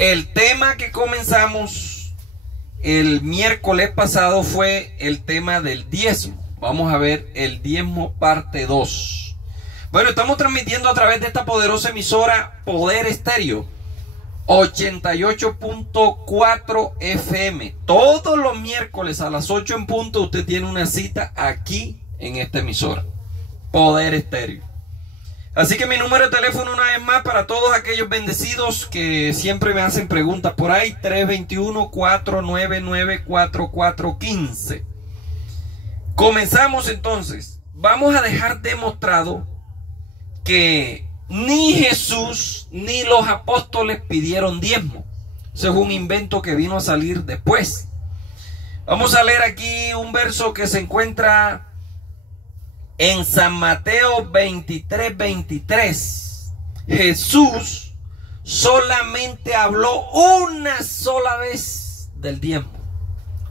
El tema que comenzamos el miércoles pasado fue el tema del diezmo. Vamos a ver el diezmo parte 2. Bueno, estamos transmitiendo a través de esta poderosa emisora Poder Estéreo 88.4 FM. Todos los miércoles a las 8 en punto usted tiene una cita aquí en esta emisora Poder Estéreo. Así que mi número de teléfono una vez más para todos aquellos bendecidos que siempre me hacen preguntas por ahí, 321-499-4415. Comenzamos entonces. Vamos a dejar demostrado que ni Jesús ni los apóstoles pidieron diezmo. Eso es un invento que vino a salir después. Vamos a leer aquí un verso que se encuentra en San Mateo 23:23. Jesús solamente habló una sola vez del diezmo.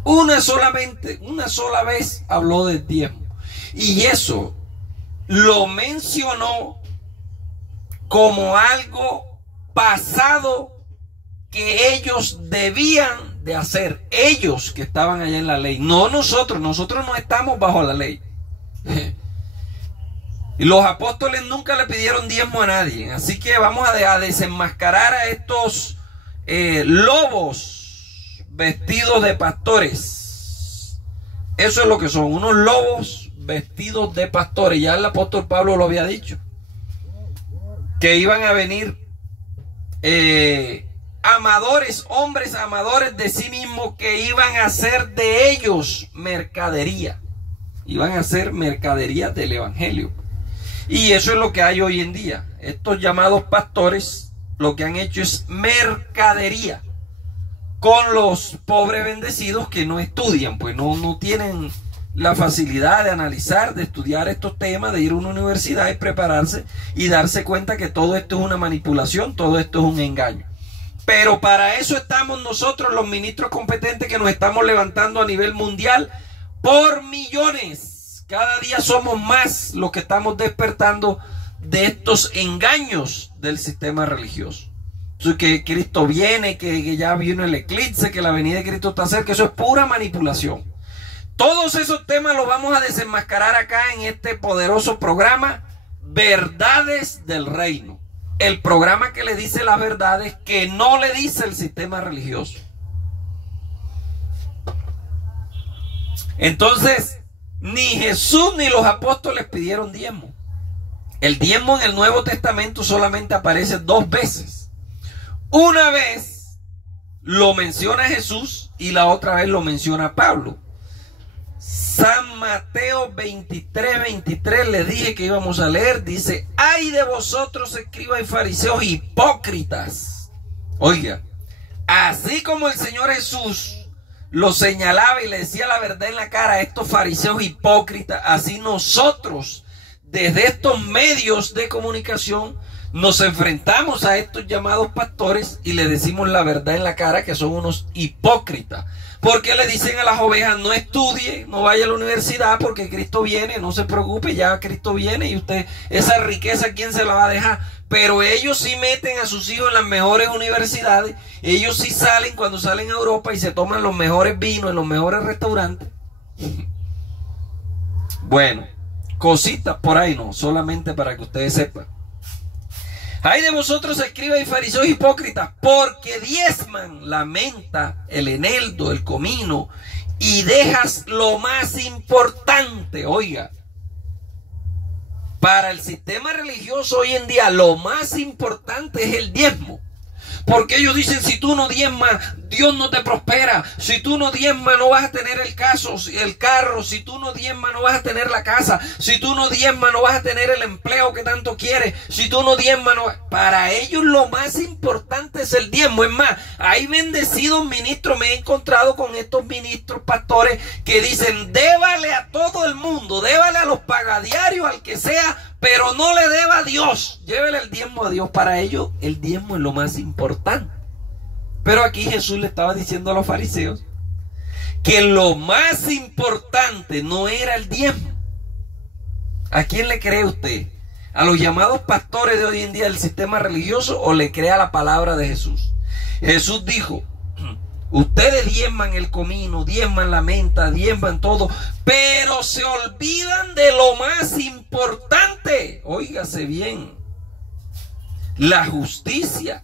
Una sola vez habló del diezmo. Y eso lo mencionó como algo pasado que ellos debían de hacer. Ellos que estaban allá en la ley. No nosotros. Nosotros no estamos bajo la ley. Y los apóstoles nunca le pidieron diezmo a nadie. Así que vamos a desenmascarar a estos lobos vestidos de pastores. Eso es lo que son, unos lobos vestidos de pastores. Ya el apóstol Pablo lo había dicho, que iban a venir amadores, hombres amadores de sí mismos, que iban a hacer de ellos mercadería. Iban a hacer mercadería del evangelio. Y eso es lo que hay hoy en día. Estos llamados pastores lo que han hecho es mercadería con los pobres bendecidos que no estudian, pues no tienen la facilidad de analizar, de estudiar estos temas, de ir a una universidad y prepararse y darse cuenta que todo esto es una manipulación, todo esto es un engaño. Pero para eso estamos nosotros, los ministros competentes, que nos estamos levantando a nivel mundial por millones. Cada día somos más los que estamos despertando de estos engaños del sistema religioso. Que Cristo viene, que ya vino el eclipse, que la venida de Cristo está cerca. Eso es pura manipulación. Todos esos temas los vamos a desenmascarar acá en este poderoso programa Verdades del Reino. El programa que le dice las verdades que no le dice el sistema religioso. Entonces, ni Jesús ni los apóstoles pidieron diezmo. El diezmo en el Nuevo Testamento solamente aparece 2 veces. Una vez lo menciona Jesús y la otra vez lo menciona Pablo. San Mateo 23:23, les dije que íbamos a leer, dice: ay de vosotros, escribas y fariseos hipócritas. Oiga, así como el Señor Jesús lo señalaba y le decía la verdad en la cara a estos fariseos hipócritas, así nosotros desde estos medios de comunicación nos enfrentamos a estos llamados pastores y le decimos la verdad en la cara, que son unos hipócritas. Porque le dicen a las ovejas: no estudie, no vaya a la universidad, porque Cristo viene, no se preocupe, ya Cristo viene y usted esa riqueza, ¿quién se la va a dejar? Pero ellos sí meten a sus hijos en las mejores universidades, ellos sí salen cuando salen a Europa y se toman los mejores vinos en los mejores restaurantes. Bueno, cositas por ahí, no, solamente para que ustedes sepan. Ay de vosotros, escribas y fariseos hipócritas, porque diezman la menta, el eneldo, el comino, y dejas lo más importante. Oiga, para el sistema religioso hoy en día lo más importante es el diezmo. Porque ellos dicen: si tú no diezmas, Dios no te prospera. Si tú no diezmas, no vas a tener el carro. Si tú no diezmas, no vas a tener la casa. Si tú no diezmas, no vas a tener el empleo que tanto quieres. Si tú no diezmas, no... Para ellos lo más importante es el diezmo. Es más, hay bendecidos ministros, me he encontrado con estos ministros pastores que dicen: débale a todo el mundo, débale a los pagadiarios, al que sea, pero no le deba a Dios. Llévele el diezmo a Dios. Para ellos el diezmo es lo más importante. Pero aquí Jesús le estaba diciendo a los fariseos que lo más importante no era el diezmo. ¿A quién le cree usted? ¿A los llamados pastores de hoy en día del sistema religioso o le cree a la palabra de Jesús? Jesús dijo: ustedes diezman el comino, diezman la menta, diezman todo, pero se olvidan de lo más importante. Óigase bien: la justicia,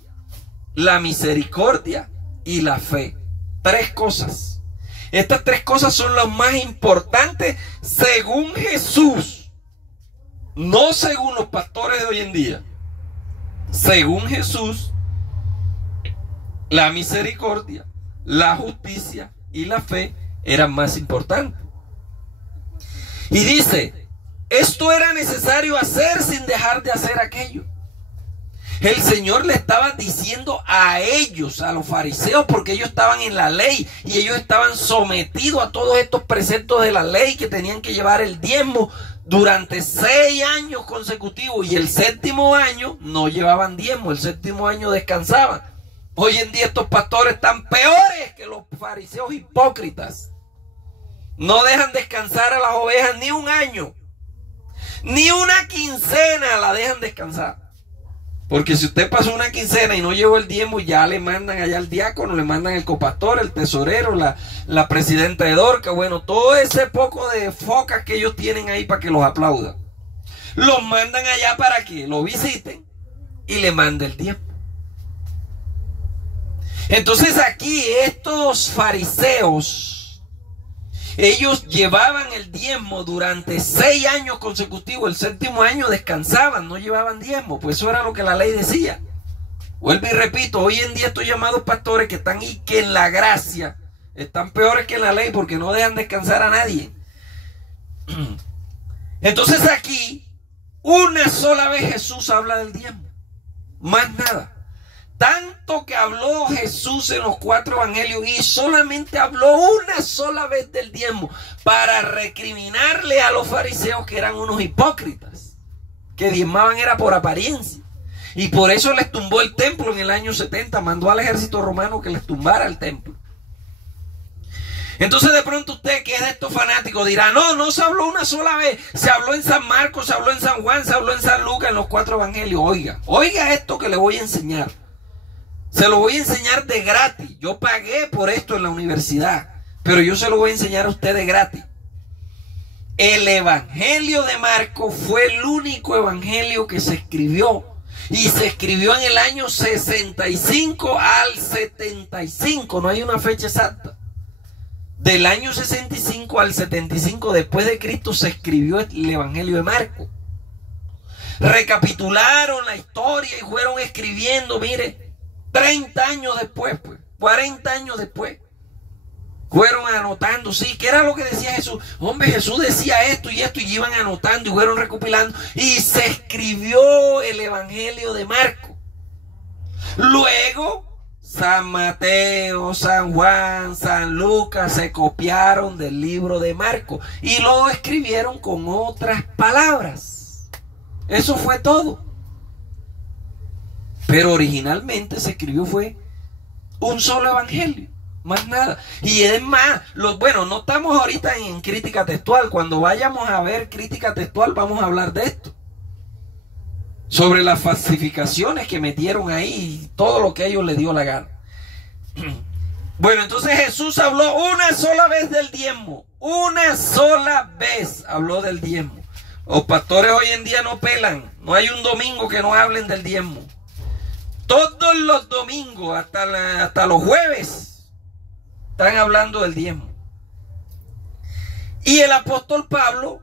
la misericordia y la fe. 3 cosas. Estas 3 cosas son las más importantes según Jesús, no según los pastores de hoy en día. Según Jesús, la misericordia, la justicia y la fe eran más importantes. Y dice: esto era necesario hacer sin dejar de hacer aquello. El Señor le estaba diciendo a ellos, a los fariseos, porque ellos estaban en la ley y ellos estaban sometidos a todos estos preceptos de la ley, que tenían que llevar el diezmo durante 6 años consecutivos, y el 7º año no llevaban diezmo, el 7º año descansaban. Hoy en día estos pastores están peores que los fariseos hipócritas. No dejan descansar a las ovejas ni 1 año, ni una quincena la dejan descansar. Porque si usted pasó una quincena y no llevó el diezmo, ya le mandan allá al diácono, le mandan el copastor, el tesorero, la presidenta de Dorca, bueno, todo ese poco de focas que ellos tienen ahí para que los aplaudan. Los mandan allá para que lo visiten y le manden el diezmo. Entonces aquí estos fariseos, ellos llevaban el diezmo durante 6 años consecutivos. El 7º año descansaban, no llevaban diezmo. Pues eso era lo que la ley decía. Vuelvo y repito, hoy en día estos llamados pastores que están y que en la gracia están peores que en la ley, porque no dejan descansar a nadie. Entonces aquí, una sola vez Jesús habla del diezmo, más nada. Tanto que habló Jesús en los 4 evangelios, y solamente habló una sola vez del diezmo, para recriminarle a los fariseos, que eran unos hipócritas, que diezmaban era por apariencia, y por eso les tumbó el templo en el año 70, mandó al ejército romano que les tumbara el templo. Entonces de pronto usted, que es de estos fanáticos, dirá: no se habló una sola vez, se habló en San Marcos, se habló en San Juan, se habló en San Lucas, en los 4 evangelios. Oiga esto que le voy a enseñar. Se lo voy a enseñar de gratis. Yo pagué por esto en la universidad, pero yo se lo voy a enseñar a usted de gratis. El evangelio de Marcos fue el único evangelio que se escribió, y se escribió en el año 65 al 75. No hay una fecha exacta. Del año 65 al 75 después de Cristo se escribió el evangelio de Marcos. Recapitularon la historia y fueron escribiendo, mire, 30 años después, 40 años después, fueron anotando, sí, ¿qué era lo que decía Jesús? Hombre, Jesús decía esto, y iban anotando y fueron recopilando, y se escribió el evangelio de Marcos. Luego, San Mateo, San Juan, San Lucas se copiaron del libro de Marcos y lo escribieron con otras palabras. Eso fue todo. Pero originalmente se escribió fue un solo evangelio, más nada. Y es más, no estamos ahorita en crítica textual. Cuando vayamos a ver crítica textual vamos a hablar de esto, sobre las falsificaciones que metieron ahí y todo lo que a ellos les dio la gana. Bueno, entonces Jesús habló una sola vez del diezmo. Una sola vez habló del diezmo. Los pastores hoy en día no pelan. No hay un domingo que no hablen del diezmo. Todos los domingos, hasta los jueves, están hablando del diezmo. Y el apóstol Pablo,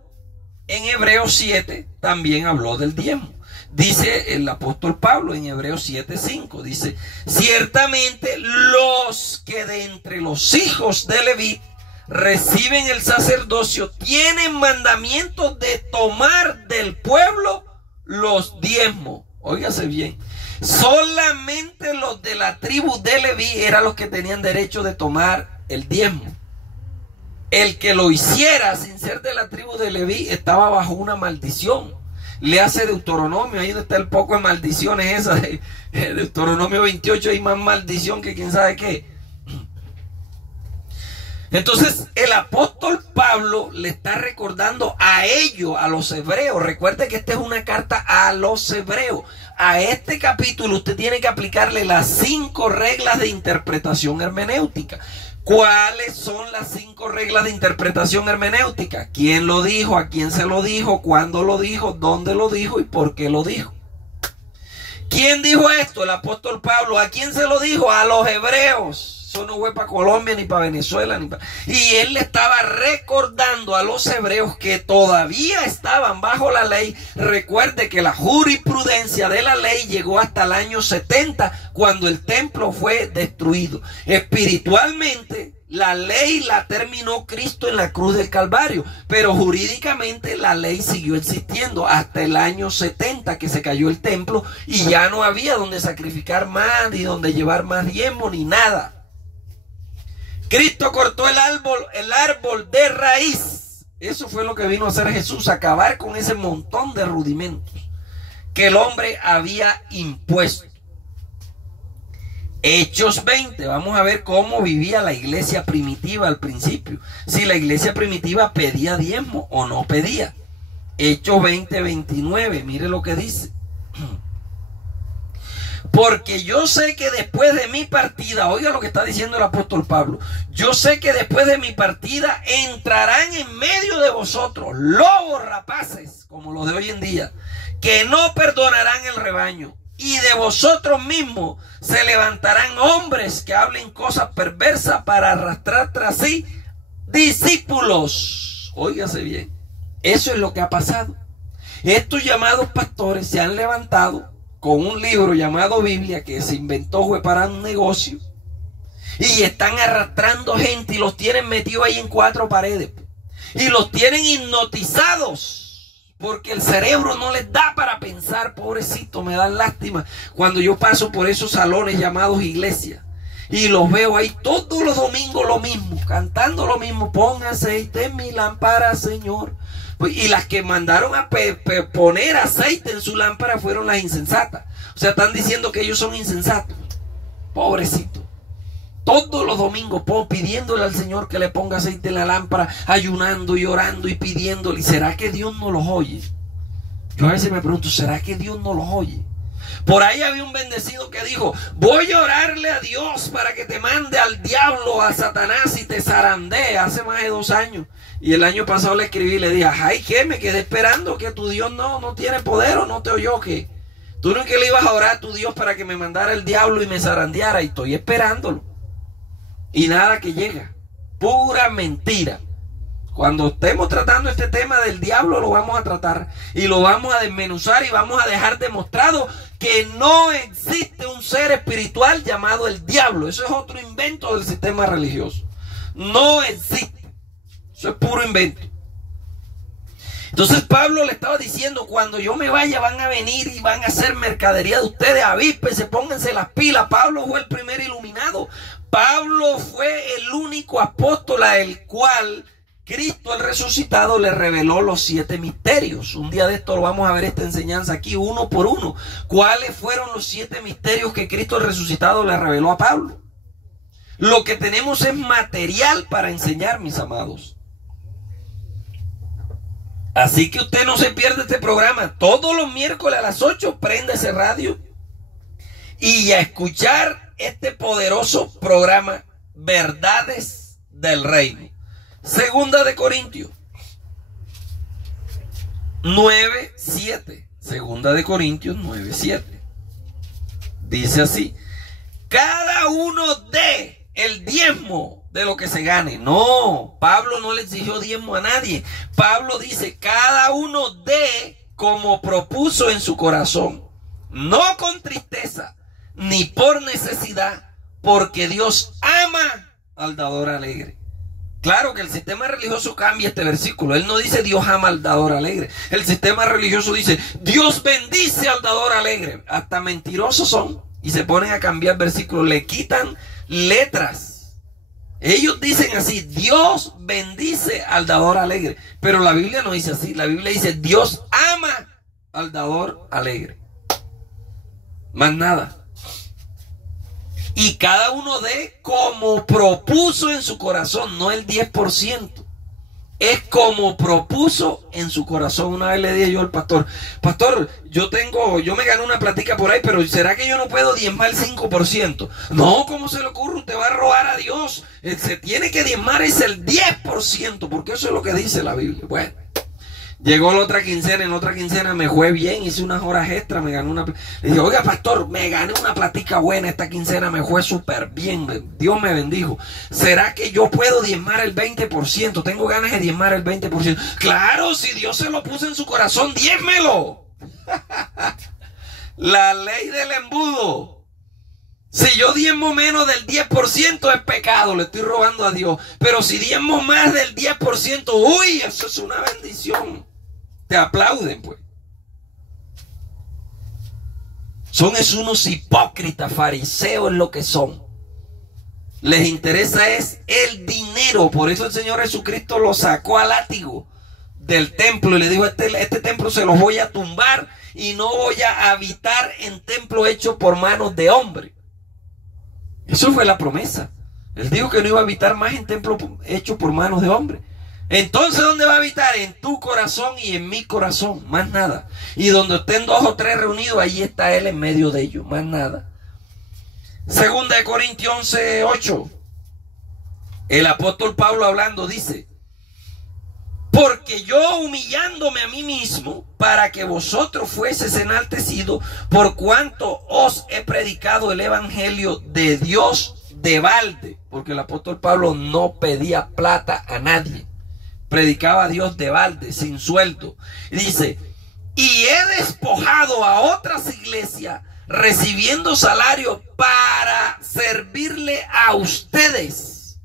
en Hebreos 7, también habló del diezmo. Dice el apóstol Pablo en Hebreos 7:5, dice: ciertamente los que de entre los hijos de Leví reciben el sacerdocio tienen mandamientos de tomar del pueblo los diezmos. Óigase bien. Solamente los de la tribu de Leví eran los que tenían derecho de tomar el diezmo. El que lo hiciera sin ser de la tribu de Leví estaba bajo una maldición. Le hace Deuteronomio, ahí donde está el poco de maldiciones esas de Deuteronomio 28, hay más maldición que quién sabe qué. Entonces el apóstol Pablo le está recordando a ellos, a los hebreos. Recuerde que esta es una carta a los hebreos, a este capítulo usted tiene que aplicarle las 5 reglas de interpretación hermenéutica. ¿Cuáles son las 5 reglas de interpretación hermenéutica? ¿Quién lo dijo? ¿A quién se lo dijo? ¿Cuándo lo dijo? ¿Dónde lo dijo? ¿Y por qué lo dijo? ¿Quién dijo esto? El apóstol Pablo. ¿A quién se lo dijo? A los hebreos. Eso no fue para Colombia, ni para Venezuela, Y él le estaba recordando a los hebreos que todavía estaban bajo la ley. Recuerde que la jurisprudencia de la ley llegó hasta el año 70, cuando el templo fue destruido. Espiritualmente, la ley la terminó Cristo en la cruz del Calvario, pero jurídicamente la ley siguió existiendo hasta el año 70, que se cayó el templo y ya no había donde sacrificar más, ni donde llevar más diezmo, ni nada. Cristo cortó el árbol de raíz. Eso fue lo que vino a hacer Jesús, acabar con ese montón de rudimentos que el hombre había impuesto. Hechos 20, vamos a ver cómo vivía la iglesia primitiva al principio. Si la iglesia primitiva pedía diezmo o no pedía. Hechos 20, 29, mire lo que dice. Porque yo sé que después de mi partida, oiga lo que está diciendo el apóstol Pablo, yo sé que después de mi partida entrarán en medio de vosotros lobos rapaces, como los de hoy en día, que no perdonarán el rebaño, y de vosotros mismos se levantarán hombres que hablen cosas perversas para arrastrar tras sí discípulos. Óigase bien, eso es lo que ha pasado. Estos llamados pastores se han levantado con un libro llamado Biblia, que se inventó fue para un negocio, y están arrastrando gente y los tienen metidos ahí en 4 paredes y los tienen hipnotizados porque el cerebro no les da para pensar. Pobrecito, me dan lástima cuando yo paso por esos salones llamados iglesias y los veo ahí todos los domingos lo mismo, cantando lo mismo: pon aceite en mi lámpara, Señor. Y las que mandaron a poner aceite en su lámpara fueron las insensatas. O sea, están diciendo que ellos son insensatos. Pobrecito. Todos los domingos pidiéndole al Señor que le ponga aceite en la lámpara, ayunando y orando y pidiéndole. ¿Y será que Dios no los oye? Yo a veces me pregunto, ¿será que Dios no los oye? Por ahí había un bendecido que dijo: voy a orarle a Dios para que te mande al diablo, a Satanás, y te zarandee. Hace más de 2 años. Y el año pasado le escribí y le dije: ay, ¿qué? Me quedé esperando que tu Dios no tiene poder, o no te oyó, que tú no, que le ibas a orar a tu Dios para que me mandara el diablo y me zarandeara, y estoy esperándolo. Y nada que llega. Pura mentira. Cuando estemos tratando este tema del diablo, lo vamos a tratar y lo vamos a desmenuzar y vamos a dejar demostrado que no existe un ser espiritual llamado el diablo. Eso es otro invento del sistema religioso. No existe. Eso es puro invento. Entonces Pablo le estaba diciendo: cuando yo me vaya van a venir y van a hacer mercadería de ustedes, avíspense, pónganse las pilas. Pablo fue el primer iluminado. Pablo fue el único apóstol al cual Cristo el resucitado le reveló los 7 misterios. Un día de esto lo vamos a ver, esta enseñanza aquí uno por uno. ¿Cuáles fueron los 7 misterios que Cristo el resucitado le reveló a Pablo? Lo que tenemos es material para enseñar, mis amados. Así que usted no se pierda este programa. Todos los miércoles a las 8 prende ese radio y a escuchar este poderoso programa, Verdades del Reino. Segunda de Corintios 9:7. Segunda de Corintios 9:7. Dice así: cada uno dé el diezmo de lo que se gane. No, Pablo no le exigió diezmo a nadie. Pablo dice: cada uno dé como propuso en su corazón, no con tristeza ni por necesidad, porque Dios ama al dador alegre. Claro que el sistema religioso cambia este versículo. Él no dice Dios ama al dador alegre. El sistema religioso dice Dios bendice al dador alegre. Hasta mentirosos son y se ponen a cambiar versículos. Le quitan letras. Ellos dicen así: Dios bendice al dador alegre. Pero la Biblia no dice así. La Biblia dice Dios ama al dador alegre. Más nada. Y cada uno dé como propuso en su corazón, no el 10%, es como propuso en su corazón. Una vez le dije yo al pastor, pastor, yo me gané una platica por ahí, pero ¿será que yo no puedo diezmar el 5%? No, ¿cómo se le ocurre? Usted va a robar a Dios. Se tiene que diezmar es el 10%, porque eso es lo que dice la Biblia. Bueno, llegó la otra quincena, en la otra quincena me fue bien, hice unas horas extras, me gané una... Le dije, oiga, pastor, me gané una platica buena, esta quincena me fue súper bien, Dios me bendijo. ¿Será que yo puedo diezmar el 20%? Tengo ganas de diezmar el 20%. Claro, si Dios se lo puso en su corazón, diezmelo. La ley del embudo. Si yo diezmo menos del 10% es pecado, le estoy robando a Dios. Pero si diezmo más del 10%, uy, eso es una bendición. Te aplauden, pues. Son unos hipócritas, fariseos, lo que son. Les interesa es el dinero. Por eso el Señor Jesucristo lo sacó a látigo del templo y le dijo, este templo se los voy a tumbar y no voy a habitar en templo hecho por manos de hombre. Eso fue la promesa. Él dijo que no iba a habitar más en templo hecho por manos de hombre. Entonces, ¿dónde va a habitar? En tu corazón y en mi corazón, más nada. Y donde estén 2 o 3 reunidos, ahí está Él en medio de ellos, más nada. Segunda de Corintios 11:8. El apóstol Pablo hablando dice, porque yo humillándome a mí mismo, para que vosotros fueses enaltecidos, por cuanto os he predicado el evangelio de Dios de balde. Porque el apóstol Pablo no pedía plata a nadie. Predicaba a Dios de balde, sin sueldo. Y dice, y he despojado a otras iglesias, recibiendo salario para servirle a ustedes.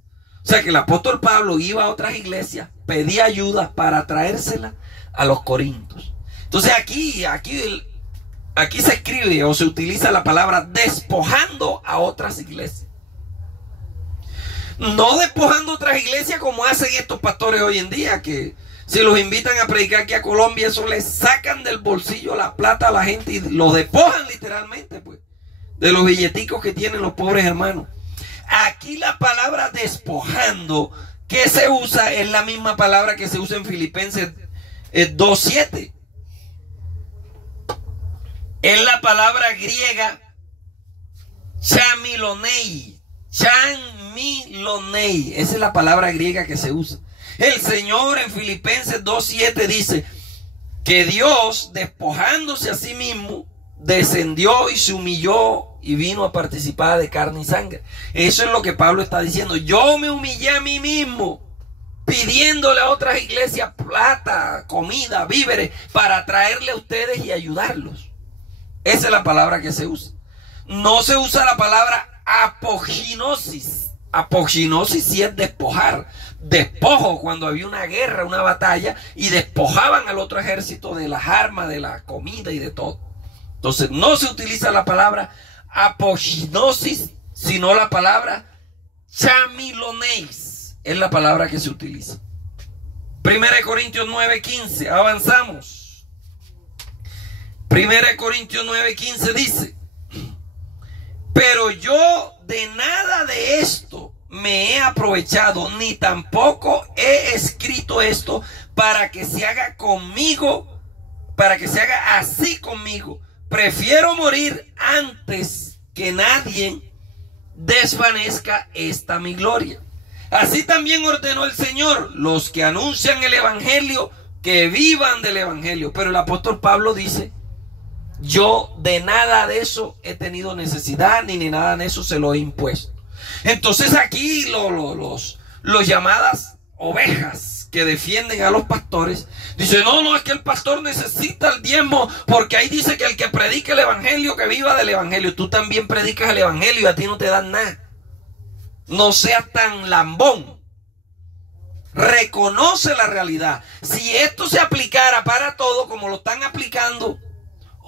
O sea que el apóstol Pablo iba a otras iglesias, pedía ayuda para traérsela a los corintios. Entonces aquí se escribe o se utiliza la palabra despojando a otras iglesias. No despojando otras iglesias como hacen estos pastores hoy en día, que si los invitan a predicar aquí a Colombia, eso les sacan del bolsillo la plata a la gente y los despojan literalmente, pues, de los billeticos que tienen los pobres hermanos. Aquí la palabra despojando que se usa es la misma palabra que se usa en Filipenses 2:7. Es la palabra griega chamilonei. Chamilonei. Esa es la palabra griega que se usa. El Señor en Filipenses 2:7 dice que Dios, despojándose a sí mismo, descendió y se humilló y vino a participar de carne y sangre. Eso es lo que Pablo está diciendo. Yo me humillé a mí mismo, pidiéndole a otras iglesias plata, comida, víveres, para traerle a ustedes y ayudarlos. Esa es la palabra que se usa. No se usa la palabra apoginosis. Apoginosis sí es despojar. Despojo cuando había una guerra, una batalla, y despojaban al otro ejército de las armas, de la comida y de todo. Entonces no se utiliza la palabra apoginosis, sino la palabra chamiloneis. Es la palabra que se utiliza. 1 Corintios 9:15. Avanzamos. 1 Corintios 9:15 dice, pero yo de nada de esto me he aprovechado, ni tampoco he escrito esto para que se haga conmigo, para que se haga así conmigo. Prefiero morir antes que nadie desvanezca esta mi gloria. Así también ordenó el Señor, los que anuncian el evangelio, que vivan del evangelio. Pero el apóstol Pablo dice, yo de nada de eso he tenido necesidad, ni nada de eso se lo he impuesto. Entonces aquí los llamadas ovejas que defienden a los pastores dicen, no, es que el pastor necesita el diezmo, porque ahí dice que el que predica el evangelio, que viva del evangelio. Tú también predicas el evangelio y a ti no te dan nada. No seas tan lambón. Reconoce la realidad. Si esto se aplicara para todo como lo están aplicando,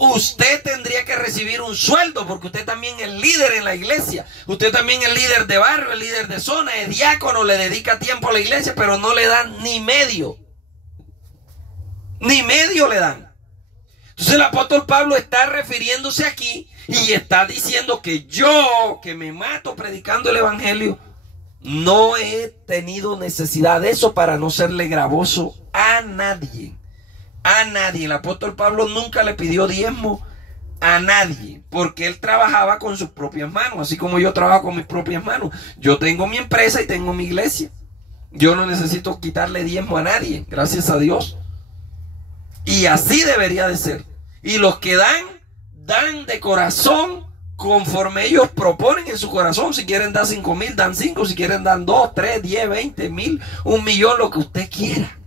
usted tendría que recibir un sueldo, porque usted también es líder en la iglesia. Usted también es líder de barrio, es líder de zona, es diácono, le dedica tiempo a la iglesia, pero no le dan ni medio. Ni medio le dan. Entonces el apóstol Pablo está refiriéndose aquí y está diciendo que yo, que me mato predicando el evangelio, No he tenido necesidad de eso para no serle gravoso a nadie. A nadie. El apóstol Pablo nunca le pidió diezmo a nadie, porque él trabajaba con sus propias manos, así como yo trabajo con mis propias manos. Yo tengo mi empresa y tengo mi iglesia. Yo no necesito quitarle diezmo a nadie, gracias a Dios. Y así debería de ser. Y los que dan, dan de corazón, conforme ellos proponen en su corazón. Si quieren dar 5,000, dan 5. Si quieren dar 2, 3, 10, 20, 1,000, 1,000,000, lo que usted quiera.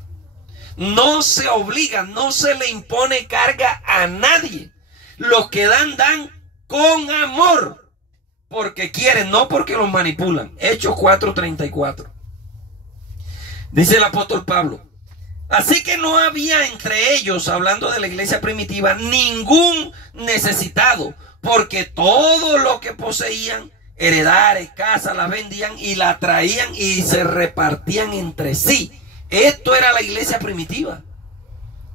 No se obliga, no se le impone carga a nadie. Los que dan, dan con amor, porque quieren, no porque los manipulan. Hechos 4:34. Dice el apóstol Pablo: así que no había entre ellos, hablando de la iglesia primitiva, ningún necesitado, porque todo lo que poseían, heredades, casas, las vendían y las traían y se repartían entre sí. Esto era la iglesia primitiva.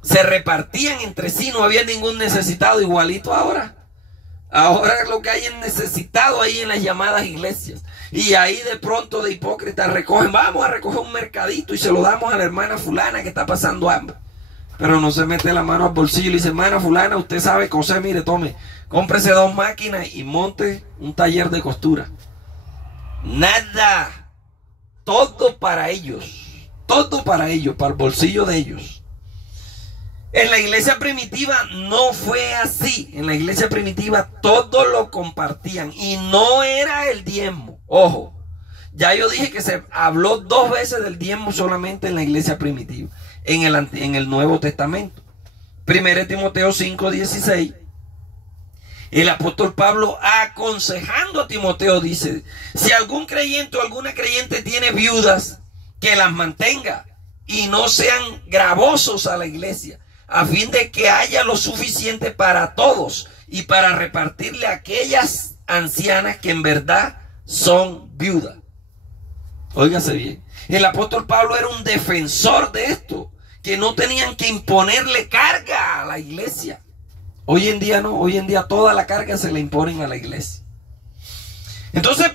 Se repartían entre sí, no había ningún necesitado, igualito ahora. Ahora lo que hay es necesitado ahí en las llamadas iglesias. Y ahí de pronto de hipócritas recogen, vamos a recoger un mercadito y se lo damos a la hermana fulana que está pasando hambre. Pero no se mete la mano al bolsillo y le dice: hermana fulana, usted sabe coser, mire, tome, cómprese 2 máquinas y monte un taller de costura. Nada. Todo para ellos. Todo para ellos, para el bolsillo de ellos. En la iglesia primitiva no fue así. En la iglesia primitiva todo lo compartían y no era el diezmo. Ojo, ya yo dije que se habló 2 veces del diezmo solamente en la iglesia primitiva, en el Nuevo Testamento. 1 Timoteo 5:16. El apóstol Pablo, aconsejando a Timoteo, dice: si algún creyente o alguna creyente tiene viudas, que las mantenga y no sean gravosos a la iglesia, a fin de que haya lo suficiente para todos y para repartirle a aquellas ancianas que en verdad son viudas. Óigase bien, el apóstol Pablo era un defensor de esto, que no tenían que imponerle carga a la iglesia. Hoy en día no, hoy en día toda la carga se le imponen a la iglesia. Entonces,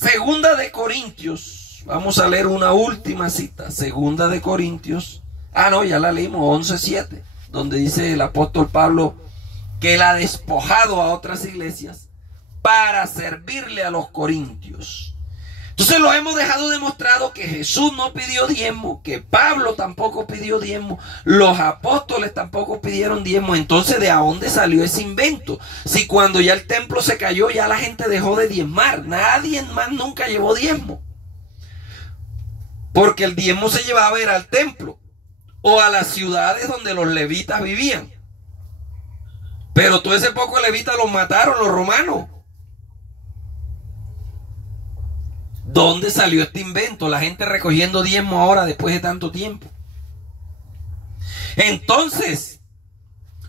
2 de Corintios, vamos a leer una última cita, 2 de Corintios. No, ya la leímos, 11:7, donde dice el apóstol Pablo que él ha despojado a otras iglesias para servirle a los corintios. Entonces lo hemos dejado demostrado que Jesús no pidió diezmo, que Pablo tampoco pidió diezmo, los apóstoles tampoco pidieron diezmo. Entonces, ¿de dónde salió ese invento? Si cuando ya el templo se cayó, ya la gente dejó de diezmar, nadie más nunca llevó diezmo. Porque el diezmo se llevaba era al templo o a las ciudades donde los levitas vivían. Pero todo ese poco levitas los mataron los romanos. ¿Dónde salió este invento? La gente recogiendo diezmo ahora después de tanto tiempo. Entonces,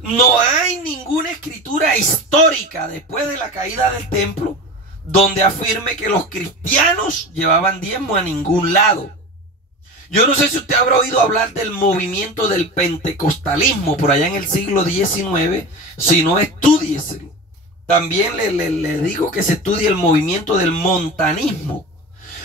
no hay ninguna escritura histórica después de la caída del templo donde afirme que los cristianos llevaban diezmo a ningún lado. Yo no sé si usted habrá oído hablar del movimiento del pentecostalismo por allá en el siglo XIX. Si no, estúdieselo. También le digo que se estudie el movimiento del montanismo.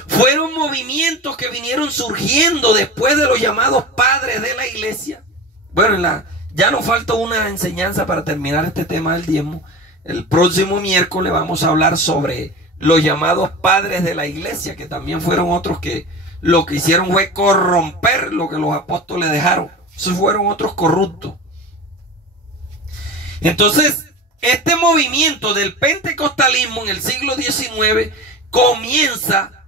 Fueron movimientos que vinieron surgiendo después de los llamados padres de la iglesia. Bueno, ya nos falta una enseñanza para terminar este tema del diezmo. El próximo miércoles vamos a hablar sobre los llamados padres de la iglesia, que también fueron otros que lo que hicieron fue corromper lo que los apóstoles dejaron. Esos fueron otros corruptos. Entonces, este movimiento del pentecostalismo en el siglo XIX comienza,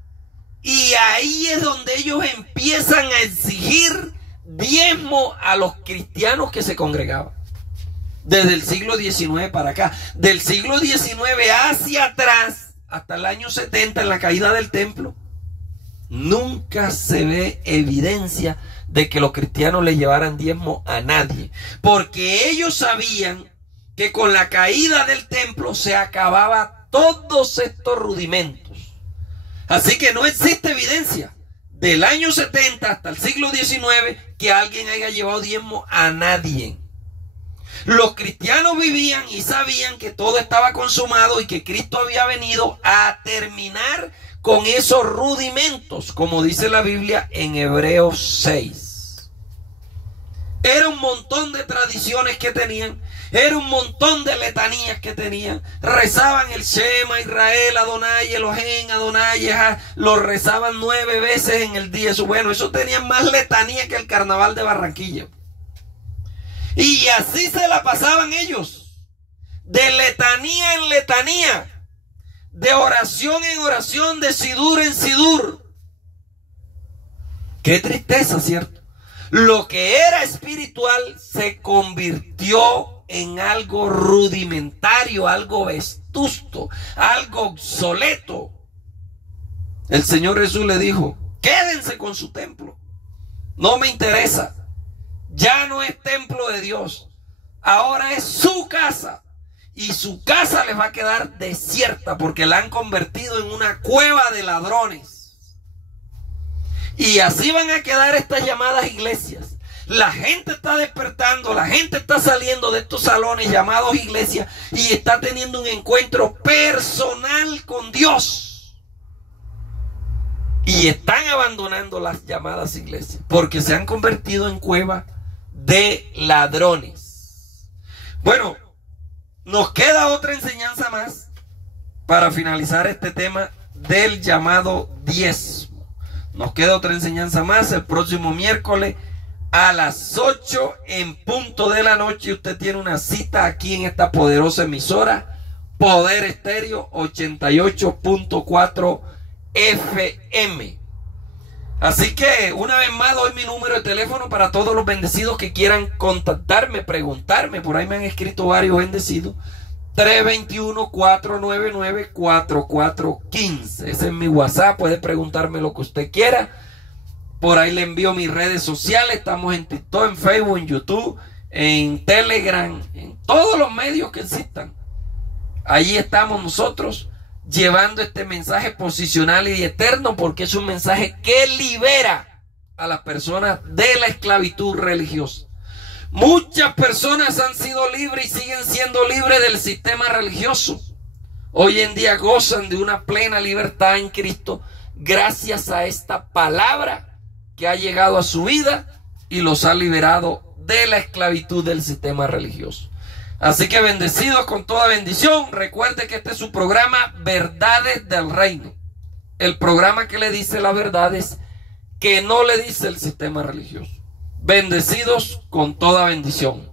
y ahí es donde ellos empiezan a exigir diezmo a los cristianos que se congregaban. Desde el siglo XIX para acá. Del siglo XIX hacia atrás, hasta el año 70, en la caída del templo, nunca se ve evidencia de que los cristianos le llevaran diezmo a nadie. Porque ellos sabían que con la caída del templo se acababa todos estos rudimentos. Así que no existe evidencia del año 70 hasta el siglo XIX que alguien haya llevado diezmo a nadie. Los cristianos vivían y sabían que todo estaba consumado y que Cristo había venido a terminar con esos rudimentos, como dice la Biblia en Hebreos 6. Era un montón de tradiciones que tenían, era un montón de letanías que tenían. Rezaban el Shema Israel, Adonai, Elohim, Adonai, lo rezaban 9 veces en el día. Bueno, eso tenían más letanía que el carnaval de Barranquilla. Y así se la pasaban ellos, de letanía en letanía, de oración en oración, de sidur en sidur. Qué tristeza, ¿cierto? Lo que era espiritual se convirtió en algo rudimentario, algo vetusto, algo obsoleto. El Señor Jesús le dijo: quédense con su templo, no me interesa. Ya no es templo de Dios, ahora es su casa. Y su casa les va a quedar desierta porque la han convertido en una cueva de ladrones. Y así van a quedar estas llamadas iglesias. La gente está despertando, la gente está saliendo de estos salones llamados iglesias y está teniendo un encuentro personal con Dios. Y están abandonando las llamadas iglesias porque se han convertido en cuevas de ladrones. Bueno, nos queda otra enseñanza más para finalizar este tema del llamado diezmo. Nos queda otra enseñanza más el próximo miércoles a las 8 en punto de la noche. Usted tiene una cita aquí en esta poderosa emisora Poder Estéreo 88.4 FM. Así que una vez más doy mi número de teléfono para todos los bendecidos que quieran contactarme, preguntarme. Por ahí me han escrito varios bendecidos. 321-499-4415. Ese es mi WhatsApp. Puede preguntarme lo que usted quiera. Por ahí le envío mis redes sociales. Estamos en TikTok, en Facebook, en YouTube, en Telegram, en todos los medios que existan. Allí estamos nosotros llevando este mensaje posicional y eterno, porque es un mensaje que libera a las personas de la esclavitud religiosa. Muchas personas han sido libres y siguen siendo libres del sistema religioso. Hoy en día gozan de una plena libertad en Cristo gracias a esta palabra que ha llegado a su vida y los ha liberado de la esclavitud del sistema religioso. Así que bendecidos con toda bendición. Recuerde que este es su programa Verdades del Reino. El programa que le dice las verdades que no le dice el sistema religioso. Bendecidos con toda bendición.